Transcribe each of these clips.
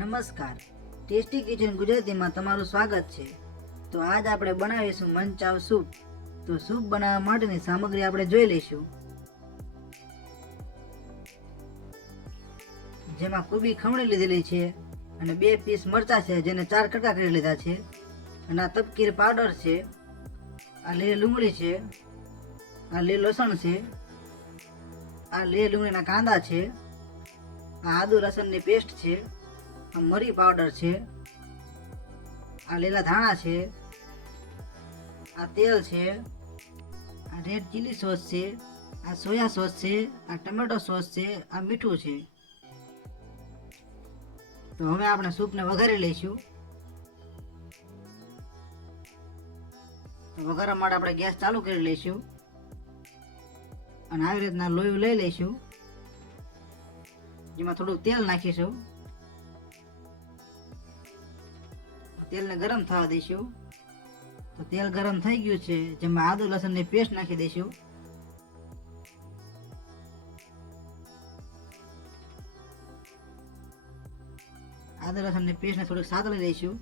નમસ્કાર, tasty kitchen ગુજરાતીમાં તમારું સ્વાગત છે। તો આજ આપણે બનાવીશું મંચાવ સૂપ। તો સૂપ બનાવવા માટેની સામગ્રી આપણે જોઈ લઈશું। જેમાં કોબી ખમણી લીધેલી છે અને 2 પીસ મરચાં છે જેને 4 કટકા કરી લીધા છે અને આ તપકીર પાવડર છે, આ લીલી ડુંગળી છે, આ લીલું લસણ છે, આ લીલી ડુંગળીના કાંદા છે, આ આદુ લસણની પેસ્ટ છે, આ મરી પાવડર છે, આ લીલા ધાણા છે, આ તેલ છે, આ રેડ ચીલી સોસ છે, આ સોયા સોસ છે, આ ટમેટો સોસ છે, આ મીઠું છે। તો હવે આપણે સૂપને વઘારી લઈશું। તો વઘારવા માટે આપણે ગેસ ચાલુ કરી લઈશું અને આવી રીતના લોહી લઈ લઈશું, જેમાં થોડું તેલ નાખીશું। તેલને ગરમ થવા દઈશું। તો તેલ ગરમ થઈ ગયું છે, જેમાં આદુ લસણની પેસ્ટ નાખી દઈશું। આદુ લસણની પેસ્ટને થોડીક સાતળી દઈશું।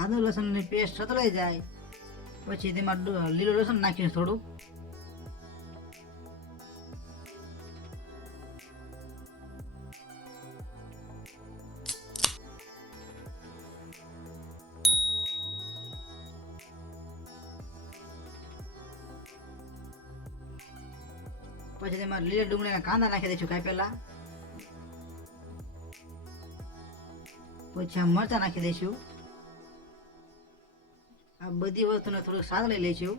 આદુ લસણની પેસ્ટ સતળાઈ જાય પછી તેમાં લીલું લસણ નાખીને થોડું પછી તેમાં લીલા ડુંગળીના કાંદા નાખી દઈશું કાપેલા। પછી આ મરચાં નાખી દઈશું। આ બધી વસ્તુને થોડું સાતળી લઈશું।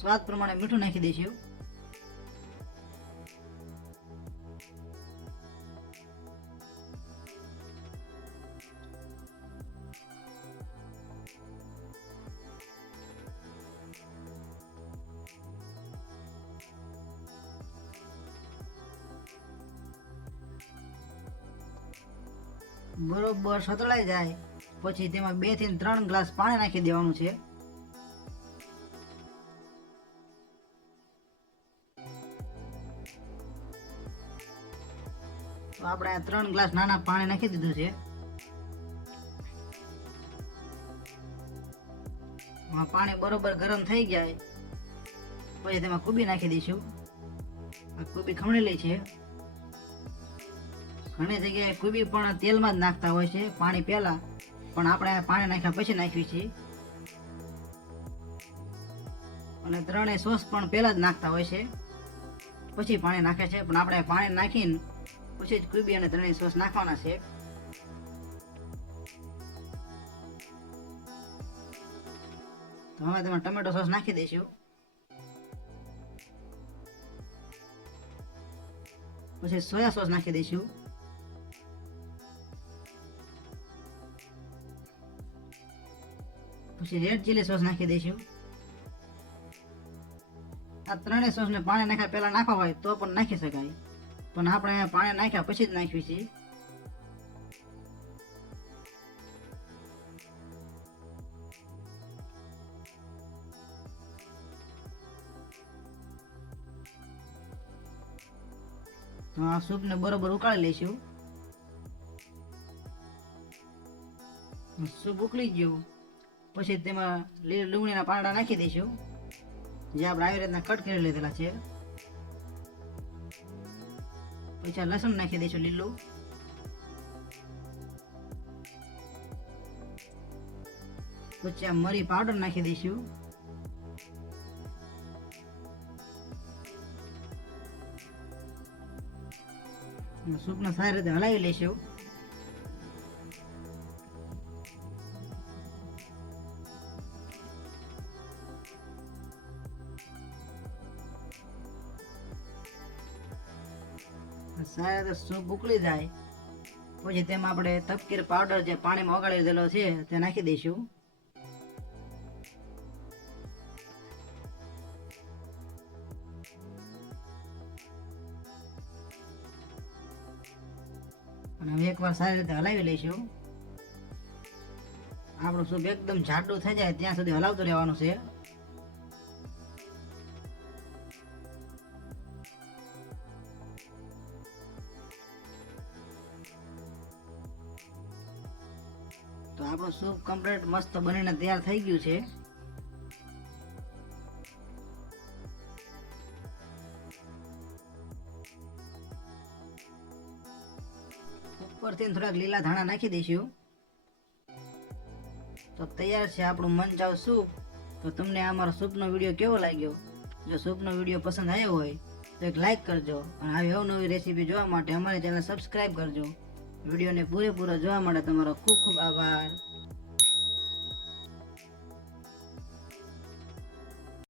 સ્વાદ પ્રમાણે મીઠું નાખી દઈશું। બરોબર સતળાઈ જાય પછી તેમાં 2 થી 3 ગ્લાસ પાણી નાખી દેવાનું છે। તો આપણે 3 ગ્લાસ નાના પાણી નાખી દીધું છે। પાણી બરોબર ગરમ થઈ જાય પછી તેમાં કોબી નાખી દઈશું। આ કોબી ખમણી લઈ છે। ઘણી જગ્યાએ કોબી પણ તેલમાં જ નાખતા હોય છે પાણી પહેલા, પણ આપણે પાણી નાખ્યા પછી નાખવી છે। અને 3 સોસ પણ પહેલા જ નાખતા હોય છે પછી પાણી નાખે છે, પણ આપણે પાણી નાખીને પછી જ કોબી અને 3 સોસ નાખવાના છે। તો હવે તેમાં ટમેટો સોસ નાખી દઈશું। પછી સોયા સોસ નાખી દઈશું। પછી રેડ ચીલી સોસ નાખી દઈશું। આ 3 સોસને પાણી નાખ્યા પહેલા નાખવા હોય તો પણ નાખી શકાય, પણ આપણે પાણી નાખ્યા પછી જ નાખવી છે। તો આ સૂપને બરોબર ઉકાળી લઈશું। સૂપ ઉકળી ગયું પછી તેમાં લીલી ડુંગળીના પાંદડા નાખી દઈશું, જે આપણે આવી રીતના કટ કરી લીધેલા છે। પછી આ લસણ નાખી દઈશું લીલું। પછી આ મરી પાવડર નાખી દઈશું। સૂપને સારી રીતે હલાવી લઈશું। સારી રીતે સૂપ ઉકળી જાય પછી તેમાં આપણે તપકીર પાવડર જે પાણીમાં ઓગાળી દીધેલો છે તે નાખી દઈશું. અને હવે એકવાર સારી રીતે હલાવી લઈશું. આપણું સૂપ એકદમ જાડું થઈ જાય ત્યાં સુધી હલાવતું રહેવાનું છે. તો આપણું સૂપ કમ્પ્લીટ મસ્ત બનીને તૈયાર થઈ ગયું છે. ઉપરથી થોડાક લીલા ધાણા નાખી દઈશું. તો તૈયાર છે આપણું મનચાવ સૂપ. તો તમને અમારો સૂપનો વિડીયો કેવો લાગ્યો? જો સૂપનો વિડીયો પસંદ આવ્યો હોય તો એક લાઈક કરજો અને આવી અવનવી રેસીપી જોવા માટે અમારી ચેનલ સબસ્ક્રાઈબ કરજો. વિડીયોને પૂરેપૂરો જોવા માટે તમારો ખૂબ ખૂબ આભાર.